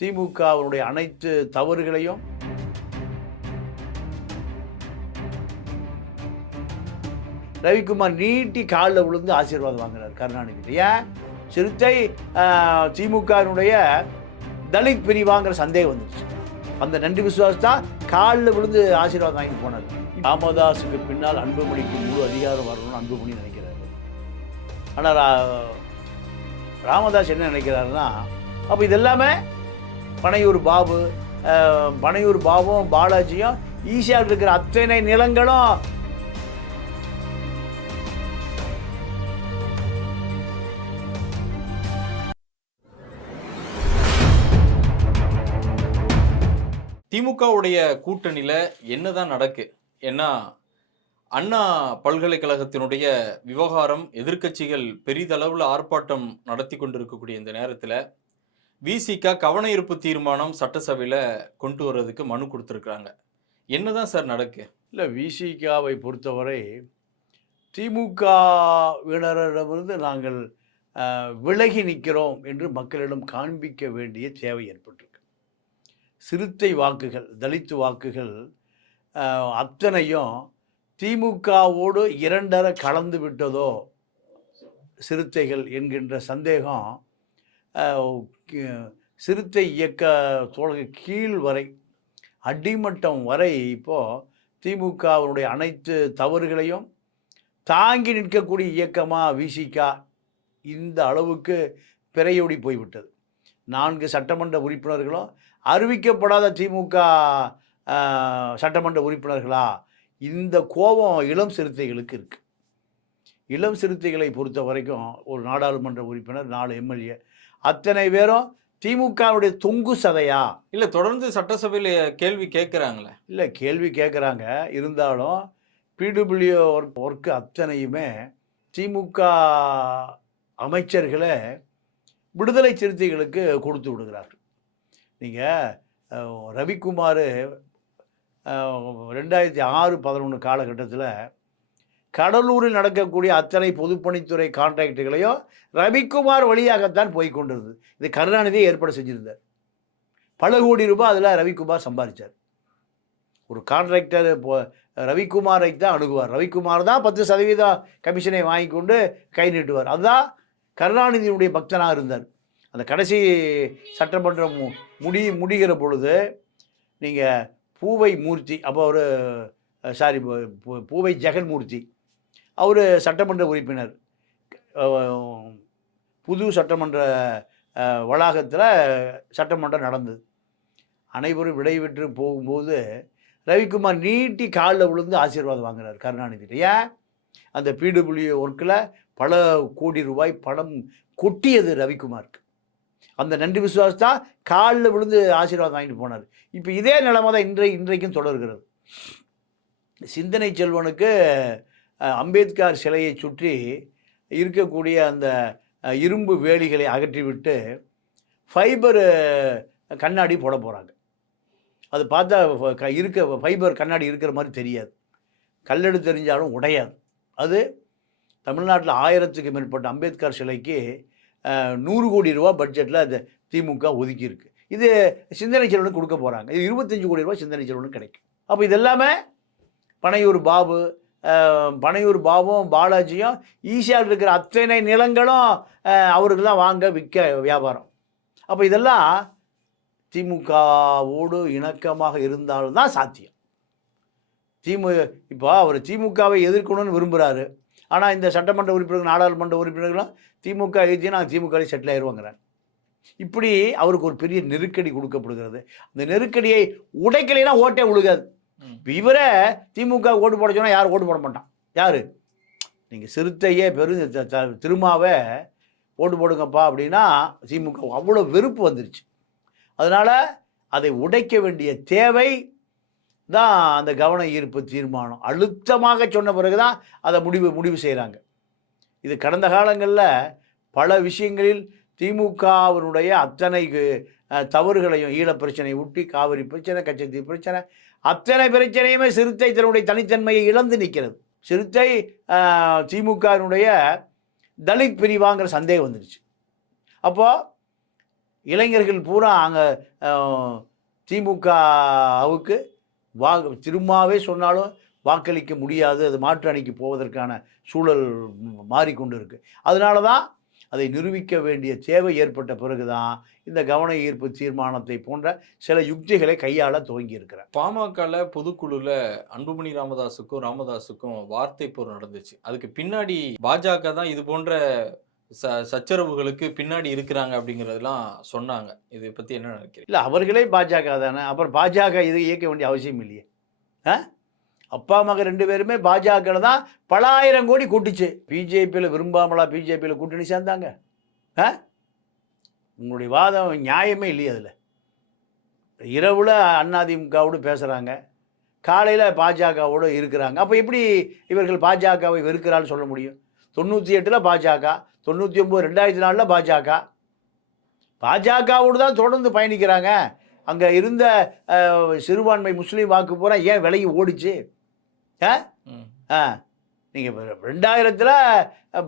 திமுகவினுடைய அனைத்து தவறுகளையும் ரவிக்குமார் நீட்டி காலில் விழுந்து ஆசீர்வாதம் வாங்குறார் கருணாநிதி ஏன்? சிறுத்தை ஆஹ், திமுகவினுடைய தலித் பிரிவாங்கிற சந்தேகம் வந்துச்சு அந்த நன்றி விசுவாசத்தா காலில் விழுந்து ஆசீர்வாதம் வாங்கிட்டு போனார். ராமதாஸுக்கு பின்னால் அன்புமணிக்கு முழு அதிகாரம் வரணும்னு அன்புமணி நினைக்கிறாரு. ஆனால் ராமதாஸ் என்ன நினைக்கிறாருன்னா அப்போ இதெல்லாமே பனையூர் பாபு பனையூர் பாபும் பாலாஜியும் ஈஸியாக இருக்கிற அத்தனை நிலங்களும். திமுகவுடைய கூட்டணியில என்னதான் நடக்கு? ஏன்னா அண்ணா பல்கலைக்கழகத்தினுடைய விவகாரம் எதிர்க்கட்சிகள் பெரிதளவில் ஆர்ப்பாட்டம் நடத்தி கொண்டிருக்கக்கூடிய இந்த நேரத்தில் விசிக கவன ஈர்ப்பு தீர்மானம் சட்டசபையில் கொண்டு வர்றதுக்கு மனு கொடுத்துருக்குறாங்க. என்னதான் சார் நடக்கு? இல்லை விசிகாவை பொறுத்தவரை திமுகவினரிடமிருந்து நாங்கள் விலகி நிற்கிறோம் என்று மக்களிடம் காண்பிக்க வேண்டிய தேவை ஏற்பட்டிருக்கு. சிறுத்தை வாக்குகள் தலித்து வாக்குகள் அத்தனையும் திமுகவோடு இரண்டர கலந்து விட்டதோ? சிறுத்தைகள் என்கின்ற சந்தேகம் சிறுத்தை இயக்க தோழக கீழ் வரை அடிமட்டம் வரை இப்போது திமுகவினுடைய அனைத்து தவறுகளையும் தாங்கி நிற்கக்கூடிய இயக்கமாக விசிகா இந்த அளவுக்கு பிறையோடி போய்விட்டது. நான்கு சட்டமன்ற உறுப்பினர்களும் அறிவிக்கப்படாத திமுக சட்டமன்ற உறுப்பினர்களா? இந்த கோபம் இளம் சிறுத்தைகளுக்கு இருக்குது இளம் சிறுத்தைகளை பொறுத்த வரைக்கும் ஒரு நாடாளுமன்ற உறுப்பினர் நாலு எம்எல்ஏ அத்தனை பேரும் திமுகவுடைய தொங்கு சதையா? இல்ல தொடர்ந்து சட்டசபையில் கேள்வி கேட்குறாங்களே இல்லை கேள்வி கேட்குறாங்க இருந்தாலும் பிடபிள்யூ ஒர்க் ஒர்க்கு அத்தனையுமே திமுக அமைச்சர்களை விடுதலை சிறுத்தைகளுக்கு கொடுத்து விடுகிறார்கள். நீங்கள் ரவிக்குமார் ரெண்டாயிரத்தி ஆறு பதினொன்று காலகட்டத்தில் கடலூரில் நடக்கக்கூடிய அத்தனை பொதுப்பணித்துறை கான்ட்ராக்டுகளையும் ரவிக்குமார் வழியாகத்தான் போய் கொண்டிருந்தது. இது கருணாநிதியை ஏற்பாடு செஞ்சிருந்தார். பல கோடி ரூபாய் அதில் ரவிக்குமார் சம்பாதிச்சார். ஒரு கான்ட்ராக்டர் இப்போ ரவிக்குமாரை தான் அணுகுவார். ரவிக்குமார் தான் பத்து சதவீதம் கமிஷனை வாங்கி கொண்டு கை நீட்டுவார். அதுதான் கருணாநிதியினுடைய பக்தனாக இருந்தார். அந்த கடைசி சட்டமன்றம் மு- முடி முடிகிற பொழுது நீங்கள் பூவை மூர்த்தி அப்போ ஒரு சாரி பூவை ஜெகன்மூர்த்தி அவர் சட்டமன்ற உறுப்பினர். புது சட்டமன்ற வளாகத்தில் சட்டமன்றம் நடந்தது. அனைவரும் விடைபெற்று போகும்போது ரவிக்குமார் நீட்டி காலில் விழுந்து ஆசீர்வாதம் வாங்குறார் கருணாநிதி ஏன்? அந்த பிடபிள்யூ ஒர்க்கில் பல கோடி ரூபாய் பணம் கொட்டியது ரவிக்குமாருக்கு. அந்த நன்றி விசுவாசத்தா காலில் விழுந்து ஆசீர்வாதம் வாங்கிட்டு போனார். இப்போ இதே நிலைமை தான் இன்றை இன்றைக்கும் தொடர்கிறது. சிந்தனை செல்வனுக்கு அம்பேத்கர் சிலையை சுற்றி இருக்கக்கூடிய அந்த இரும்பு வேலிகளை அகற்றிவிட்டு ஃபைபர் கண்ணாடி போட போகிறாங்க அது பார்த்தா க- இருக்க ஃபைபர் கண்ணாடி இருக்கிற மாதிரி தெரியாது. கல்லெடு தெரிஞ்சாலும் உடையாது. அது தமிழ்நாட்டில் ஆயிரத்துக்கு மேற்பட்ட அம்பேத்கர் சிலைக்கு நூறு கோடி ரூபா பட்ஜெட்டில் அது திமுக ஒதுக்கியிருக்கு. இது சிந்தனை செல்வனுக்கு கொடுக்க போகிறாங்க இது இருபத்தஞ்சு கோடி ரூபா சிந்தனை செல்வனுக்கு கிடைக்கும். அப்போ இது எல்லாமே பனையூர் பாபு பனையூர் பாபும் பாலாஜியும் ஈஸியாக இருக்கிற அத்தனை நிலங்களும் அவருக்கு தான் வாங்க விற்க வியாபாரம். அப்போ இதெல்லாம் திமுகவோடு இணக்கமாக இருந்தால்தான் சாத்தியம். திமு இப்போ அவர் திமுகவை எதிர்க்கணும்னு விரும்புகிறாரு ஆனால் இந்த சட்டமன்ற உறுப்பினர்கள் நாடாளுமன்ற உறுப்பினர்களும் திமுக எழுதி நான் திமுகவில் செட்டில் ஆயிடுவோங்கிறார் இப்படி அவருக்கு ஒரு பெரிய நெருக்கடி கொடுக்கப்படுகிறது. அந்த நெருக்கடியை உடைக்கலைன்னா ஓட்டே விழுகாது இவரே திமுக ஓட்டு போட சொன்னால் யாரும் ஓட்டு போட மாட்டான் யாரு? நீங்கள் சிறுத்தையே பெரு திருமாவே திருமாவை ஓட்டு போடுங்கப்பா அப்படின்னா திமுக அவ்வளோ வெறுப்பு வந்துருச்சு. அதனால் அதை உடைக்க வேண்டிய தேவை தான் அந்த கவன ஈர்ப்பு தீர்மானம். அழுத்தமாக சொன்ன பிறகு தான் அதை முடிவு முடிவு செய்கிறாங்க இது கடந்த காலங்களில் பல விஷயங்களில் திமுகவினுடைய அத்தனை தவறுகளையும் ஈழப் பிரச்சனை ஊட்டி காவிரி பிரச்சனை கச்சத்தீவு பிரச்சனை அத்தனை பிரச்சனையுமே சிறுத்தை தன்னுடைய தனித்தன்மையை இழந்து நிற்கிறது. சிறுத்தை திமுகவினுடைய தலித் பிரிவாங்கிற சந்தேகம் வந்துருச்சு. அப்போ இளைஞர்கள் பூரா அங்கே திமுகவுக்கு வா திரும்பவே சொன்னாலும் வாக்களிக்க முடியாது. அது மாற்று அணிக்கு போவதற்கான சூழல் மாறிக்கொண்டு இருக்குது அதனால தான் அதை நிரூபிக்க வேண்டிய தேவை ஏற்பட்ட பிறகுதான் இந்த கவன ஈர்ப்பு தீர்மானத்தை போன்ற சில யுக்திகளை கையாள துவங்கி இருக்கிறார் பாமகல பொதுக்குழுல அன்புமணி ராமதாஸுக்கும் ராமதாஸுக்கும் வார்த்தை போர் நடந்துச்சு. அதுக்கு பின்னாடி பாஜக தான் இது போன்ற ச சச்சரவுகளுக்கு பின்னாடி இருக்கிறாங்க அப்படிங்கிறதெல்லாம் சொன்னாங்க. இதை பத்தி என்ன நினைக்கிறீங்க? இல்லை அவர்களே பாஜக தானே. அப்புறம் பாஜக இது இயக்க வேண்டிய அவசியம் இல்லையே. ஆ? அப்பா மக ரெண்டு பேருமே பாஜகவில் தான் பல ஆயிரம் கோடி கூட்டுச்சு. பிஜேபியில் விரும்பாமலா பிஜேபியில் கூட்டணி சேர்ந்தாங்க. ஆ? உங்களுடைய வாதம் நியாயமே இல்லையே அதில். இரவில் அதிமுகவோடு பேசுகிறாங்க காலையில் பாஜகவோடு இருக்கிறாங்க. அப்போ எப்படி இவர்கள் பாஜகவை வெறுக்கிறான்னு சொல்ல முடியும்? தொண்ணூற்றி எட்டில் பாஜக தொண்ணூற்றி ஒம்பது ரெண்டாயிரத்தி நாலில் பாஜக. பாஜகவோடு தான் தொடர்ந்து பயணிக்கிறாங்க. அங்கே இருந்த சிறுபான்மை முஸ்லீம் வாக்கு பூரா ஏன் விலகி ஓடிச்சு? ஆ. ஆ. நீங்கள் ரெண்டாயிரத்தில்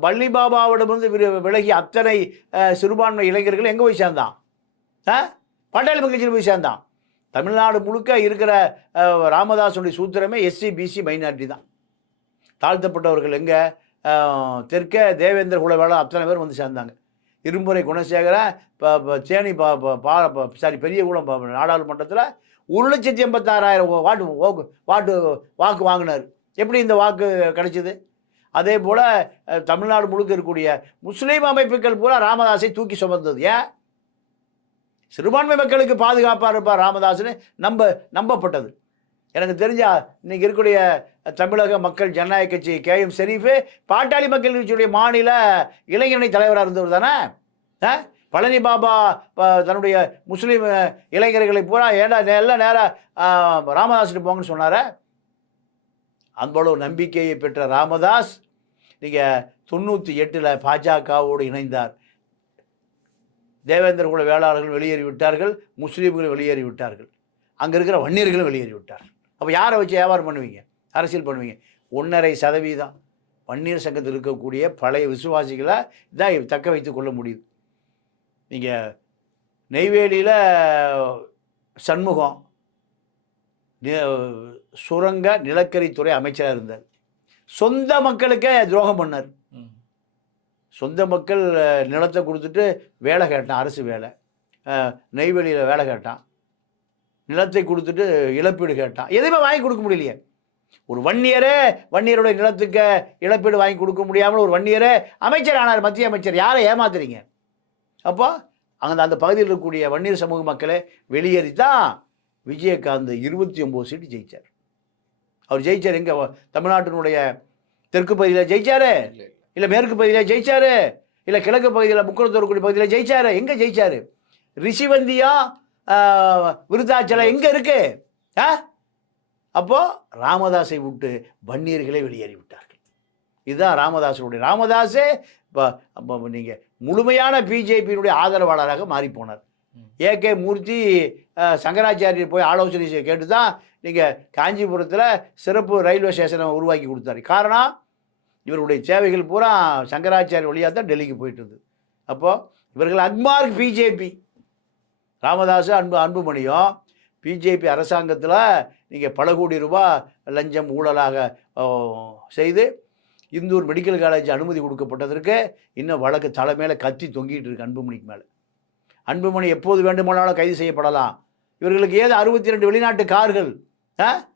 பள்ளி பாபாவிடமிருந்து விலகி அத்தனை சிறுபான்மை இளைஞர்கள் எங்கே போய் சேர்ந்தான்? ஆ? பாட்டாளி மக்கள் போய் சேர்ந்தான். தமிழ்நாடு முழுக்க இருக்கிற அஹ், ராமதாஸுடைய சூத்திரமே எஸ்சி பிசி மைனாரிட்டி தான். தாழ்த்தப்பட்டவர்கள் எங்கே? தெற்க தேவேந்திர குலவேளா அத்தனை பேர் வந்து சேர்ந்தாங்க. இரும்புரை குணசேகரன் இப்போ தேனி பா பா- சாரி பெரியகுளம் பா- நாடாளுமன்றத்தில் ஒரு லட்சத்தி எண்பத்தாறாயிரம் வாட்டு வாக்கு வாட்டு வாக்கு வாங்கினார். எப்படி இந்த வாக்கு கிடைச்சிது? அதே போல் தமிழ்நாடு முழுக்க இருக்கக்கூடிய முஸ்லீம் அமைப்புகள் பூரா ராமதாஸை தூக்கி சுமந்தது. ஏன்? சிறுபான்மை மக்களுக்கு பாதுகாப்பாக இருப்பார் ராமதாஸ்னு நம்ப நம்பப்பட்டது. எனக்கு தெரிஞ்சா இன்னைக்கு இருக்கக்கூடிய தமிழக மக்கள் ஜனநாயக கட்சி கே. எம். ஷெரீஃபு பாட்டாளி மக்கள் கட்சியுடைய மாநில இளைஞரணி தலைவராக இருந்தவர் தானே? ஆ? பழனி பாபா தன்னுடைய முஸ்லீம் இளைஞர்களை பூரா ஏடா எல்லாம் நேராக ராமதாஸ்ட்டு போங்கன்னு சொன்னார? அன்பளவு நம்பிக்கையை பெற்ற ராமதாஸ் நீங்கள் தொண்ணூற்றி எட்டில் பாஜகவோடு இணைந்தார். தேவேந்திர குல வேளாளர்கள் வெளியேறி விட்டார்கள் முஸ்லீம்கள் வெளியேறி விட்டார்கள். அங்கே இருக்கிற வன்னியர்களும் வெளியேறி விட்டார். அப்போ யாரை வச்சு வியாபாரம் பண்ணுவீங்க? அரசியல் பண்ணுவீங்க. ஒன்றரை சதவீதம். வன்னியர் சங்கத்தில் இருக்கக்கூடிய பழைய விசுவாசிகளை தான் தக்க வைத்து கொள்ள முடியுது. நீங்கள் நெய்வேலியில் சண்முகம் சுரங்க நிலக்கரித்துறை அமைச்சராக இருந்தார். சொந்த மக்களுக்கே துரோகம் பண்ணார். சொந்த மக்கள் நிலத்தை கொடுத்துட்டு வேலை கேட்டான் அரசு வேலை. நெய்வேலியில் வேலை கேட்டான். நிலத்தை கொடுத்துட்டு இழப்பீடு கேட்டான். எதுவுமே வாங்கி கொடுக்க முடியலையே. ஒரு வன்னியரே வன்னியருடைய நிலத்துக்கு இழப்பீடு வாங்கி கொடுக்க முடியாமல் ஒரு வன்னியரே அமைச்சர் ஆனார் மத்திய அமைச்சர். யாரை ஏமாத்துறீங்க? அப்போ அங்கே அந்த பகுதியில் இருக்கக்கூடிய வன்னியர் சமூக மக்களை வெளியேறி தான் விஜயகாந்த் இருபத்தி ஒம்பது சீட்டு ஜெயிச்சார். அவர் ஜெயிச்சார் எங்கே? தமிழ்நாட்டினுடைய தெற்கு பகுதியில் ஜெயிச்சாரு? இல்ல, மேற்கு பகுதியில் ஜெயிச்சாரு? இல்லை கிழக்கு பகுதியில் முக்குளத்தூர்குடி பகுதியில் ஜெயிச்சாரு? எங்கே ஜெயிச்சாரு? ரிஷிவந்தியா ஆஹ், விருத்தாச்சலம் எங்கே இருக்கு? ஆ? அப்போ ராமதாஸை விட்டு வன்னியர்களை வெளியேறி விட்டார்கள் இதுதான் ராமதாஸனுடைய ராமதாஸே இப்போ நீங்கள் முழுமையான பிஜேபியினுடைய ஆதரவாளராக மாறி போனார் ம். ஏகே மூர்த்தி சங்கராச்சாரியர் போய் ஆலோசனை செய்ய கேட்டு தான் நீங்கள் காஞ்சிபுரத்தில் சிறப்பு ரயில்வே ஸ்டேஷனை உருவாக்கி கொடுத்தாரு. காரணம் இவருடைய சேவைகள் பூரா சங்கராச்சாரிய வழியாக தான் டெல்லிக்கு போயிட்டு இருந்தது அப்போது இவர்கள் அக்மார்க் பிஜேபி. ராமதாஸ் அன்பு அன்புமணியும் பிஜேபி அரசாங்கத்தில் நீங்கள் பல கோடி ரூபாய் லஞ்சம் ஊழலாக செய்து இந்தூர் மெடிக்கல் காலேஜ் அனுமதி கொடுக்கப்பட்டதற்கு இன்னும் வழக்கு தலை மேலே கத்தி தொங்கிட்டு இருக்கு அன்புமணிக்கு மேலே. அன்புமணி எப்போது வேண்டுமானாலும் கைது செய்யப்படலாம். இவர்களுக்கு ஏது அறுபத்தி ரெண்டு வெளிநாட்டு கார்கள் ஆ?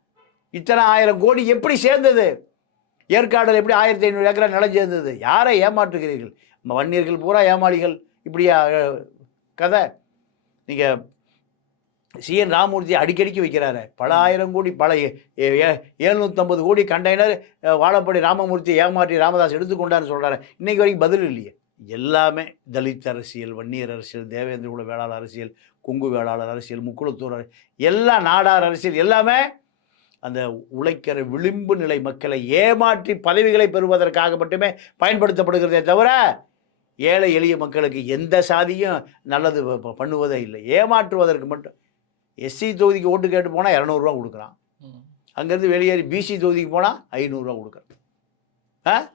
இத்தனை ஆயிரம் கோடி எப்படி சேர்ந்தது? ஏற்காடில் எப்படி ஆயிரத்தி ஐநூறு ஏக்கரா நிலம் சேர்ந்தது? யாரை ஏமாற்றுகிறீர்கள்? வன்னியர்கள் பூரா ஏமாளிகள். இப்படியா கதை? நீங்கள் சிஎன் ராமூர்த்தி அடிக்கடிக்கு வைக்கிறாரு. பல ஆயிரம் கோடி பல எழுநூற்றம்பது கோடி கண்டெய்னர் வாழப்படி ராமமூர்த்தி ஏமாற்றி ராமதாஸ் எடுத்துக்கொண்டான்னு சொல்கிறாரு இன்னைக்கு வரைக்கும் பதில் இல்லையே. எல்லாமே தலித் அரசியல் வன்னியர் அரசியல் தேவேந்திர குல வேளாளர் அரசியல் கொங்கு வேளாளர் அரசியல் முக்குளத்தூர் எல்லா நாடார் அரசியல் எல்லாமே அந்த உழைக்கிற விளிம்பு நிலை மக்களை ஏமாற்றி பதவிகளை பெறுவதற்காக மட்டுமே பயன்படுத்தப்படுகிறதே தவிர ஏழை எளிய மக்களுக்கு எந்த சாதியும் நல்லது பண்ணுவதே இல்லை. ஏமாற்றுவதற்கு மட்டும் எஸ்சி தொகுதிக்கு ஓட்டு கேட்டு போனால் இரநூறுவா கொடுக்குறான். அங்கேருந்து வெளியேறி பிசி தொகுதிக்கு போனால் ஐநூறுரூவா கொடுக்குறான். ஆ?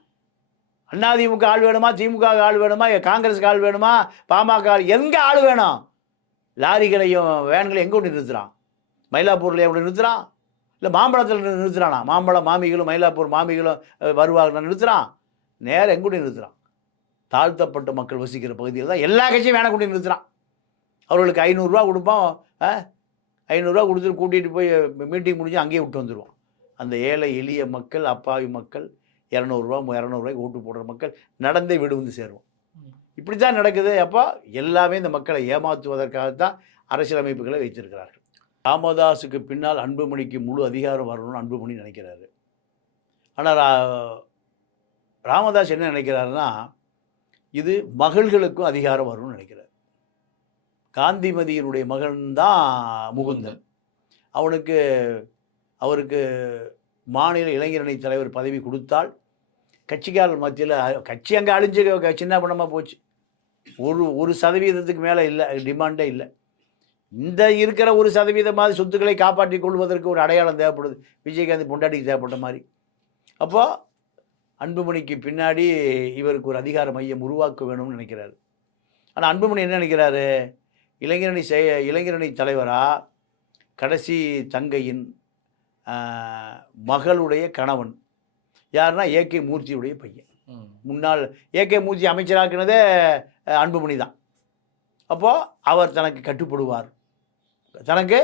அதிமுக ஆள் வேணுமா? திமுக ஆள் வேணுமா? காங்கிரஸுக்கு ஆள் வேணுமா? பாமக ஆள் எங்கே ஆள் வேணும்? லாரிகளையும் வேன்களையும் எங்கே கொண்டு நிறுத்துறான்? மயிலாப்பூரில் கொண்டு நிறுத்துறான்? இல்லை மாம்பழத்தில் நிறு- நிறுத்துறானா? மாம்பழம் மாமிகளும் மயிலாப்பூர் மாமிகளும் வருவாங்க நிறுத்துறான்? நேரம் எங்கே கொண்டு நிறுத்துறான்? தாழ்த்தப்பட்ட மக்கள் வசிக்கிற பகுதியில் தான் எல்லா கட்சியும் வேணா கொண்டு நிறுத்துறான். அவர்களுக்கு ஐநூறுரூவா கொடுப்போம். ஆ? ஐநூறுரூவா கொடுத்துட்டு கூட்டிகிட்டு போய் மீட்டிங் முடிஞ்சு அங்கேயே விட்டு வந்துடுவோம் அந்த ஏழை எளிய மக்கள் அப்பாவி மக்கள் இரநூறுவா இரநூறுவாய்க்கு ஓட்டு போடுற மக்கள் நடந்தே வீடு வந்து சேருவோம். இப்படி தான் நடக்குது. அப்போ எல்லாமே இந்த மக்களை ஏமாற்றுவதற்காகத்தான் அரசியலமைப்புகளை வைத்திருக்கிறார்கள். ராமதாஸுக்கு பின்னால் அன்புமணிக்கு முழு அதிகாரம் வரணும்னு அன்புமணி நினைக்கிறாரு. ஆனால் ரா- ராமதாஸ் என்ன நினைக்கிறாருன்னா இது மகள்களுக்கும் அதிகாரம் வரும்னு நினைக்கிறார். காந்திமதியினுடைய மகன்தான் முகுந்தன். அவனுக்கு அவருக்கு மாநில இளைஞரணி தலைவர் பதவி கொடுத்தால் கட்சிக்காரர் மத்தியில் கட்சி அங்கே அழிஞ்சு சின்ன பணமாக போச்சு. ஒரு ஒரு சதவீதத்துக்கு மேலே இல்லை டிமாண்டே இல்லை. இந்த இருக்கிற ஒரு சதவீதமாவது சொத்துக்களை காப்பாற்றிக் கொள்வதற்கு ஒரு அடையாளம் தேவைப்படுது. விஜயகாந்த் பொண்டாட்டிக்கு தேவைப்பட்ட மாதிரி. அப்போ அன்புமணிக்கு பின்னாடி இவருக்கு ஒரு அதிகார மையம் உருவாக்க வேணும்னு நினைக்கிறாரு. ஆனால் அன்புமணி என்ன நினைக்கிறாரு? இளைஞரணி செய இளைஞரணி தலைவரா கடைசி தங்கையின் மகளுடைய கணவன். யாருன்னா ஏகே மூர்த்தியுடைய பையன். முன்னாள் ஏகே மூர்த்தி அமைச்சராக்குனதே அன்புமணி தான். அப்போது அவர் தனக்கு கட்டுப்படுவார். தனக்கு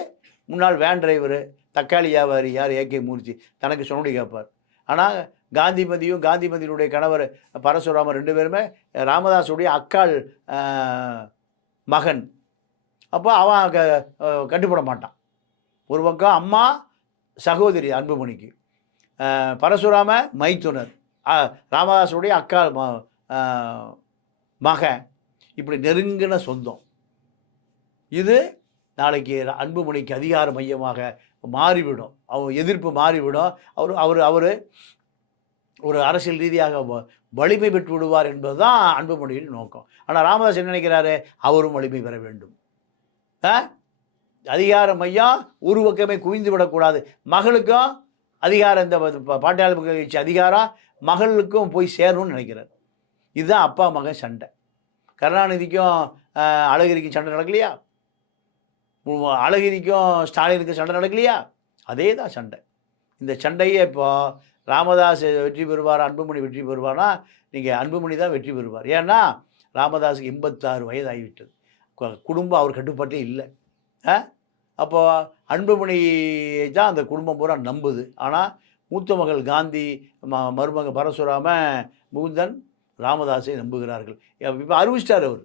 முன்னாள் வேன் டிரைவரு தக்காளி வியாபாரி யார்? ஏகே மூர்த்தி. தனக்கு சொன்னடி கேட்பார். ஆனால் காந்திமதியும் காந்திமதியினுடைய கணவர் பரசுராமர் ரெண்டு பேருமே ராமதாஸுடைய அக்காள் ஆஹ், மகன். அப்போ அவன் க கட்டுப்பட மாட்டான். ஒரு பக்கம் அம்மா சகோதரி அன்புமணிக்கு. பரசுராம மைத்துனர். ஆஹ், ராமதாஸுடைய அக்கா ம- மகன். இப்படி நெருங்கின சொந்தம். இது நாளைக்கு அன்புமணிக்கு அதிகார மையமாக மாறிவிடும். அவர் எதிர்ப்பு மாறிவிடும். அவர் அவர் அவர் ஒரு அரசியல் ரீதியாக வ- வலிமை பெற்று விடுவார் என்பது தான் அன்புமணியின் நோக்கம். ஆனால் ராமதாஸ் என்ன நினைக்கிறாரு? அவரும் வலிமை பெற வேண்டும். அதிகார மையம் ஒரு பக்கமே குவிந்து விடக்கூடாது. மகளுக்கும் அதிகாரம் இந்த ப- பாட்டாளி கட்சி அதிகாரம் மகளுக்கும் போய் சேரணும்னு நினைக்கிறார். இதுதான் அப்பா மகன் சண்டை. கருணாநிதிக்கும் அழகிரிக்கும் சண்டை நடக்கலையா? அழகிரிக்கும் ஸ்டாலினுக்கும் சண்டை நடக்கலையா? அதே தான் சண்டை. இந்த சண்டையே இப்போ ராமதாஸ் வெற்றி பெறுவார்? அன்புமணி வெற்றி பெறுவார்னா நீங்கள் அன்புமணி தான் வெற்றி பெறுவார். ஏன்னா ராமதாஸுக்கு எண்பத்தாறு வயது ஆகிவிட்டது குடும்பம் அவர் கட்டுப்பாட்டே இல்லை. அப்போ அன்புமணி தான் அந்த குடும்பம் பூரா நம்புது. ஆனால் மூத்த மகள் காந்தி ம மருமக பரசுராம முகுந்தன் ராமதாஸை நம்புகிறார்கள். இப்போ அறிவிச்சிட்டார் அவர்.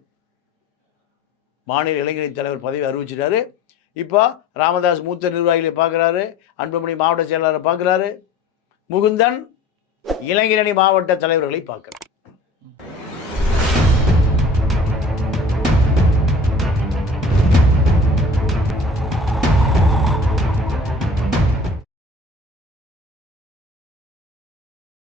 மாநில இளைஞரணி தலைவர் பதவி அறிவிச்சிட்டாரு. இப்போ ராமதாஸ் மூத்த நிர்வாகிகளை பார்க்குறாரு. அன்புமணி மாவட்ட செயலாளரை பார்க்குறாரு. முகுந்தன் இளைஞரணி மாவட்ட தலைவர்களை பார்க்குறாரு.